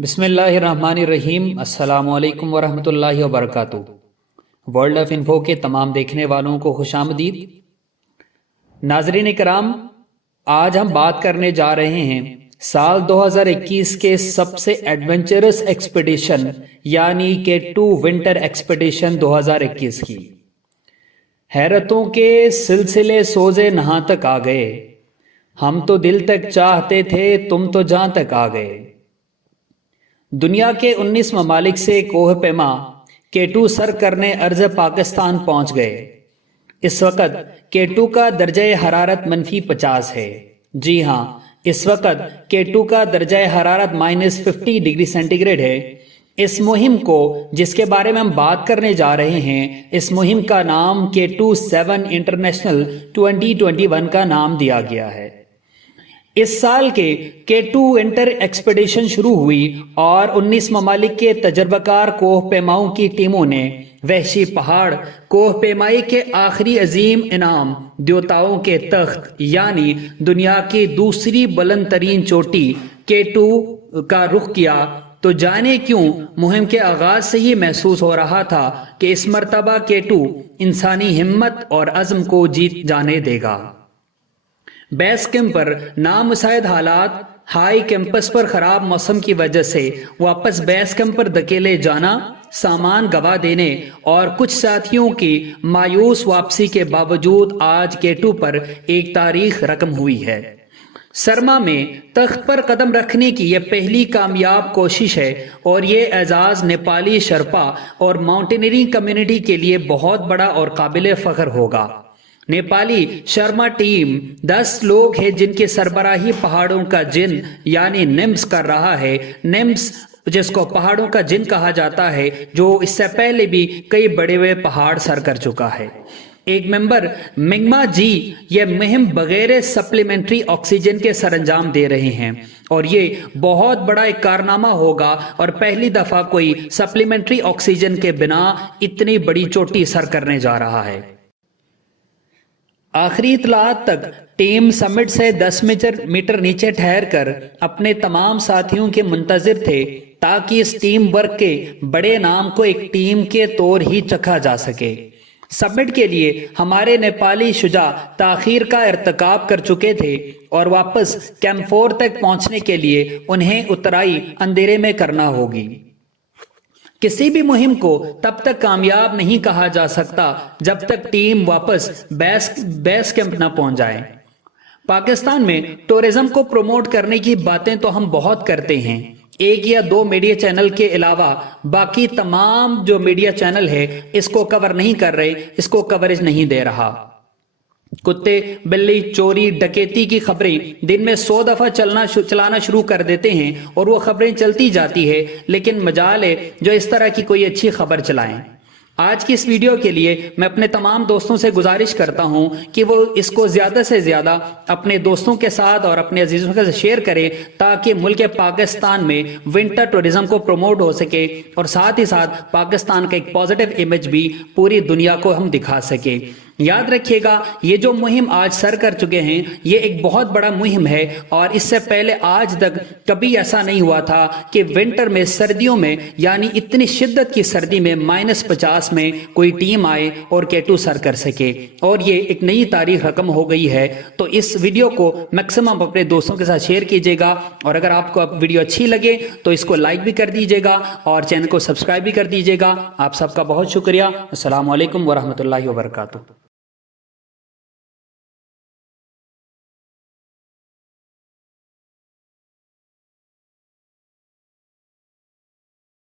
بسم اللہ الرحمن الرحیم۔ السلام علیکم ورحمۃ اللہ وبرکاتہ۔ ورلڈ آف انفو کے تمام دیکھنے والوں کو خوش آمدید۔ ناظرین کرام، آج ہم بات کرنے جا رہے ہیں سال 2021 کے سب سے ایڈونچرس ایکسپیڈیشن یعنی کہ K2 ونٹر ایکسپیڈیشن 2021 کی۔ حیرتوں کے سلسلے سوزے نہاں تک آ گئے، ہم تو دل تک چاہتے تھے، تم تو جہاں تک آ گئے۔ دنیا کے 19 ممالک سے کوہ پیما K2 سر کرنے ارض پاکستان پہنچ گئے۔ اس وقت K2 کا درجہ حرارت -50 ہے۔ جی ہاں، اس وقت K2 کا درجہ حرارت -50 ڈگری سینٹی گریڈ ہے۔ اس مہم کو جس کے بارے میں ہم بات کرنے جا رہے ہیں، اس مہم کا نام K27 انٹرنیشنل 2021 کا نام دیا گیا ہے۔ اس سال کے K2 ونٹر ایکسپیڈیشن شروع ہوئی اور 19 ممالک کے تجربہ کار کوہ پیماؤں کی ٹیموں نے وحشی پہاڑ کوہ پیمائی کے آخری عظیم انعام دیوتاؤں کے تخت یعنی دنیا کی دوسری بلند ترین چوٹی K2 کا رخ کیا۔ تو جانے کیوں مہم کے آغاز سے ہی محسوس ہو رہا تھا کہ اس مرتبہ K2 انسانی ہمت اور عزم کو جیت جانے دے گا۔ بیس کیمپ پر نامساعد حالات، ہائی کیمپس پر خراب موسم کی وجہ سے واپس بیس کیمپ پر دھکیلے جانا، سامان گوا دینے اور کچھ ساتھیوں کی مایوس واپسی کے باوجود آج K2 پر ایک تاریخ رقم ہوئی ہے۔ سرما میں تخت پر قدم رکھنے کی یہ پہلی کامیاب کوشش ہے اور یہ اعزاز نیپالی شرپا اور ماؤنٹینئرنگ کمیونٹی کے لیے بہت بڑا اور قابل فخر ہوگا۔ نیپالی شرما ٹیم 10 لوگ ہیں جن کی سربراہی پہاڑوں کا جن یعنی نمس کر رہا ہے۔ نمس جس کو پہاڑوں کا جن کہا جاتا ہے، جو اس سے پہلے بھی کئی بڑے ہوئے پہاڑ سر کر چکا ہے۔ ایک ممبر منگما جی یہ مہم بغیر سپلیمنٹری آکسیجن کے سر انجام دے رہے ہیں اور یہ بہت بڑا ایک کارنامہ ہوگا اور پہلی دفعہ کوئی سپلیمنٹری آکسیجن کے بنا اتنی بڑی چوٹی سر کرنے جا رہا ہے۔ آخری اطلاعات تک ٹیم سمٹ سے 10 میٹر نیچے ٹھہر کر اپنے تمام ساتھیوں کے منتظر تھے تاکہ اس ٹیم ورک کے بڑے نام کو ایک ٹیم کے طور ہی چکھا جا سکے۔ سمٹ کے لیے ہمارے نیپالی شجاع تاخیر کا ارتکاب کر چکے تھے اور واپس کیمپ 4 تک پہنچنے کے لیے انہیں اترائی اندھیرے میں کرنا ہوگی۔ کسی بھی مہم کو تب تک کامیاب نہیں کہا جا سکتا جب تک ٹیم واپس بیس کیمپ نہ پہنچ جائے۔ پاکستان میں ٹورزم کو پروموٹ کرنے کی باتیں تو ہم بہت کرتے ہیں، ایک یا دو میڈیا چینل کے علاوہ باقی تمام جو میڈیا چینل ہے اس کو کور نہیں کر رہے، اس کو کوریج نہیں دے رہا۔ کتے بلی چوری ڈکیتی کی خبریں دن میں 100 دفعہ چلانا شروع کر دیتے ہیں اور وہ خبریں چلتی جاتی ہے، لیکن مجال ہے جو اس طرح کی کوئی اچھی خبر چلائیں۔ آج کی اس ویڈیو کے لیے میں اپنے تمام دوستوں سے گزارش کرتا ہوں کہ وہ اس کو زیادہ سے زیادہ اپنے دوستوں کے ساتھ اور اپنے عزیزوں کے ساتھ شیئر کریں تاکہ ملک پاکستان میں ونٹر ٹورزم کو پروموٹ ہو سکے اور ساتھ ہی ساتھ پاکستان کا ایک پازیٹیو امیج بھی پوری دنیا کو ہم دکھا سکیں۔ یاد رکھیے گا، یہ جو مہم آج سر کر چکے ہیں یہ ایک بہت بڑا مہم ہے اور اس سے پہلے آج تک کبھی ایسا نہیں ہوا تھا کہ ونٹر میں، سردیوں میں یعنی اتنی شدت کی سردی میں -50 میں کوئی ٹیم آئے اور K2 سر کر سکے، اور یہ ایک نئی تاریخ رقم ہو گئی ہے۔ تو اس ویڈیو کو میکسیمم اپنے دوستوں کے ساتھ شیئر کیجیے گا اور اگر آپ کو ویڈیو اچھی لگے تو اس کو لائک بھی کر دیجیے گا اور چینل کو سبسکرائب بھی کر دیجیے گا۔ آپ سب کا بہت شکریہ۔ السلام علیکم ورحمۃ اللہ وبرکاتہ۔